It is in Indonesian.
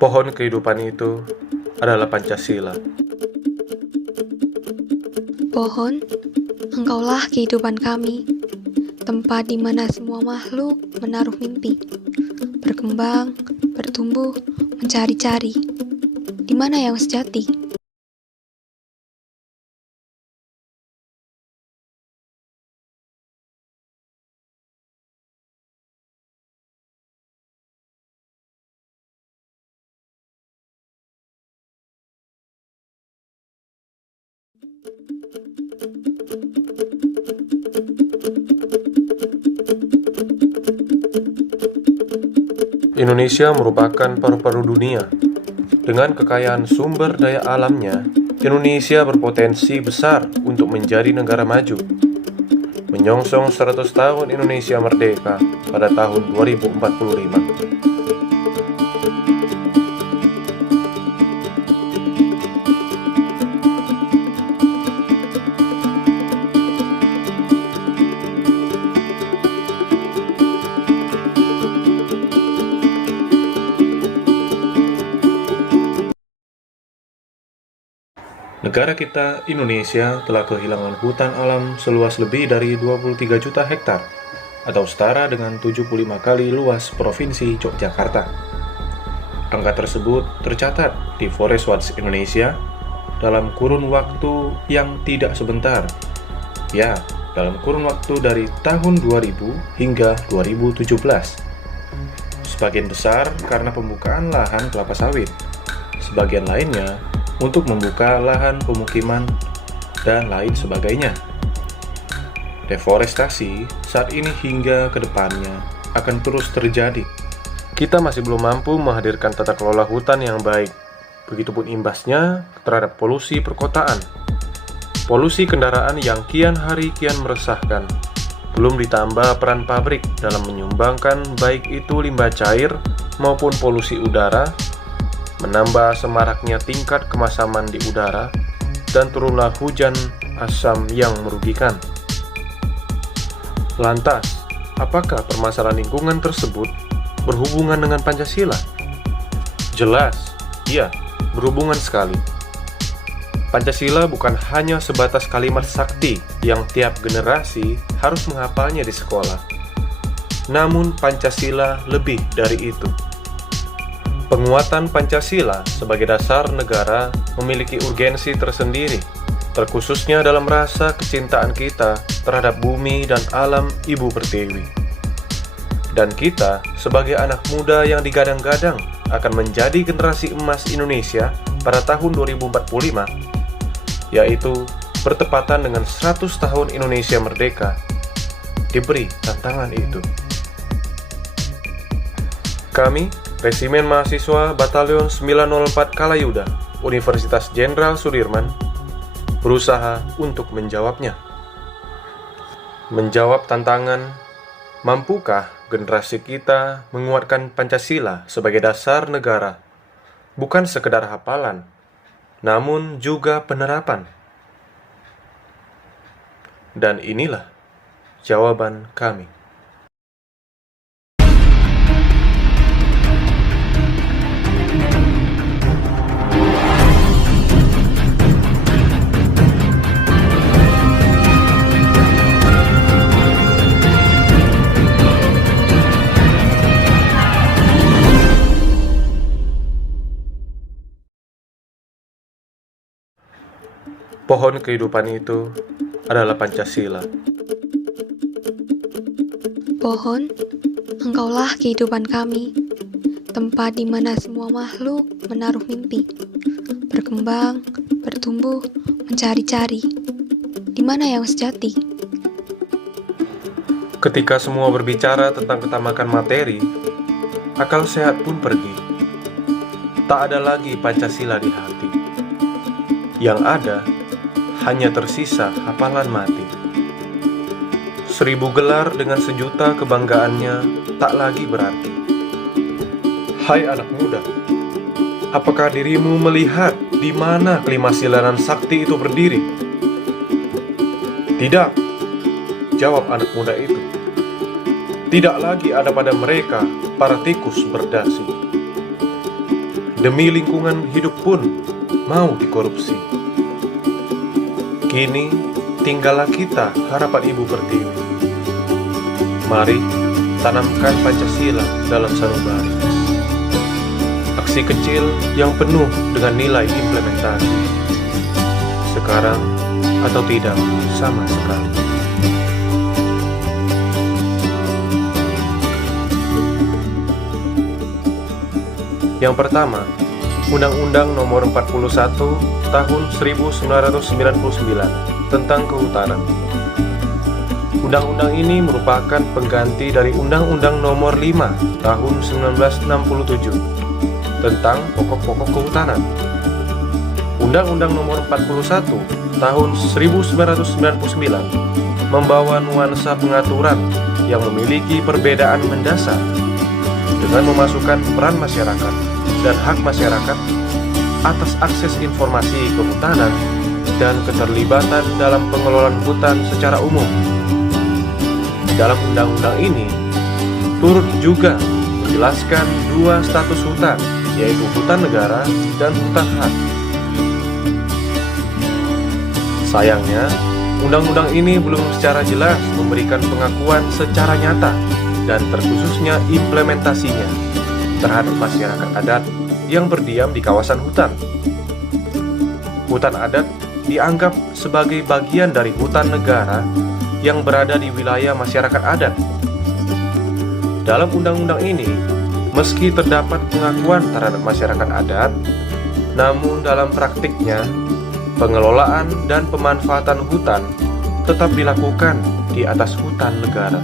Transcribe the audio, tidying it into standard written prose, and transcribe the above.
Pohon kehidupan itu adalah Pancasila. Pohon, engkaulah kehidupan kami, tempat di mana semua makhluk menaruh mimpi, berkembang, bertumbuh, mencari-cari. Di mana yang sejati? Indonesia merupakan paru-paru dunia. Dengan kekayaan sumber daya alamnya, Indonesia berpotensi besar untuk menjadi negara maju. Menyongsong 100 tahun Indonesia merdeka pada tahun 2045. Negara kita, Indonesia, telah kehilangan hutan alam seluas lebih dari 23 juta hektar atau setara dengan 75 kali luas Provinsi Yogyakarta. Angka tersebut tercatat di Forest Watch Indonesia dalam kurun waktu yang tidak sebentar. Ya, dalam kurun waktu dari tahun 2000 hingga 2017. Sebagian besar karena pembukaan lahan kelapa sawit. Sebagian lainnya untuk membuka lahan pemukiman dan lain sebagainya. Deforestasi saat ini hingga ke depannya akan terus terjadi. Kita masih belum mampu menghadirkan tata kelola hutan yang baik. Begitupun imbasnya terhadap polusi perkotaan. Polusi kendaraan yang kian hari kian meresahkan. Belum ditambah peran pabrik dalam menyumbangkan baik itu limbah cair maupun polusi udara, menambah semaraknya tingkat kemasaman di udara, dan turunlah hujan asam yang merugikan. Lantas, apakah permasalahan lingkungan tersebut berhubungan dengan Pancasila? Jelas, iya, berhubungan sekali. Pancasila bukan hanya sebatas kalimat sakti yang tiap generasi harus menghafalnya di sekolah. Namun Pancasila lebih dari itu. Penguatan Pancasila sebagai dasar negara memiliki urgensi tersendiri, terkhususnya dalam rasa kecintaan kita terhadap bumi dan alam Ibu Pertiwi. Dan kita, sebagai anak muda yang digadang-gadang akan menjadi generasi emas Indonesia pada tahun 2045, yaitu bertepatan dengan 100 tahun Indonesia merdeka, diberi tantangan itu. Kami, Resimen Mahasiswa Batalion 904 Kalayuda, Universitas Jenderal Sudirman, berusaha untuk menjawabnya. Menjawab tantangan, mampukah generasi kita menguatkan Pancasila sebagai dasar negara, bukan sekedar hafalan, namun juga penerapan? Dan inilah jawaban kami. Pohon kehidupan itu adalah Pancasila. Pohon, engkaulah kehidupan kami, tempat di mana semua makhluk menaruh mimpi, berkembang, bertumbuh, mencari-cari. Di mana yang sejati? Ketika semua berbicara tentang ketamakan materi, akal sehat pun pergi. Tak ada lagi Pancasila di hati. Yang ada hanya tersisa hafalan mati. 1000 gelar dengan sejuta kebanggaannya tak lagi berarti. Hai anak muda, apakah dirimu melihat di mana kelima silanan sakti itu berdiri? Tidak, jawab anak muda itu. Tidak lagi ada pada mereka para tikus berdasi. demi lingkungan hidup pun mau dikorupsi. Kini tinggallah kita, harapan Ibu Pertiwi. Mari tanamkan Pancasila dalam sanubari. Aksi kecil yang penuh dengan nilai implementasi. Sekarang atau tidak sama sekali. Yang pertama, Undang-Undang Nomor 41 Tahun 1999 tentang Kehutanan. Undang-undang ini merupakan pengganti dari Undang-Undang Nomor 5 Tahun 1967 tentang pokok-pokok kehutanan. Undang-Undang Nomor 41 Tahun 1999 membawa nuansa pengaturan yang memiliki perbedaan mendasar dengan memasukkan peran masyarakat dan hak masyarakat atas akses informasi kehutanan dan keterlibatan dalam pengelolaan hutan secara umum. Dalam undang-undang ini turut juga menjelaskan dua status hutan, yaitu hutan negara dan hutan hak. Sayangnya, undang-undang ini belum secara jelas memberikan pengakuan secara nyata dan terkhususnya implementasinya terhadap masyarakat adat yang berdiam di kawasan hutan. Hutan adat dianggap sebagai bagian dari hutan negara yang berada di wilayah masyarakat adat. Dalam undang-undang ini, meski terdapat pengakuan terhadap masyarakat adat, namun dalam praktiknya, pengelolaan dan pemanfaatan hutan tetap dilakukan di atas hutan negara.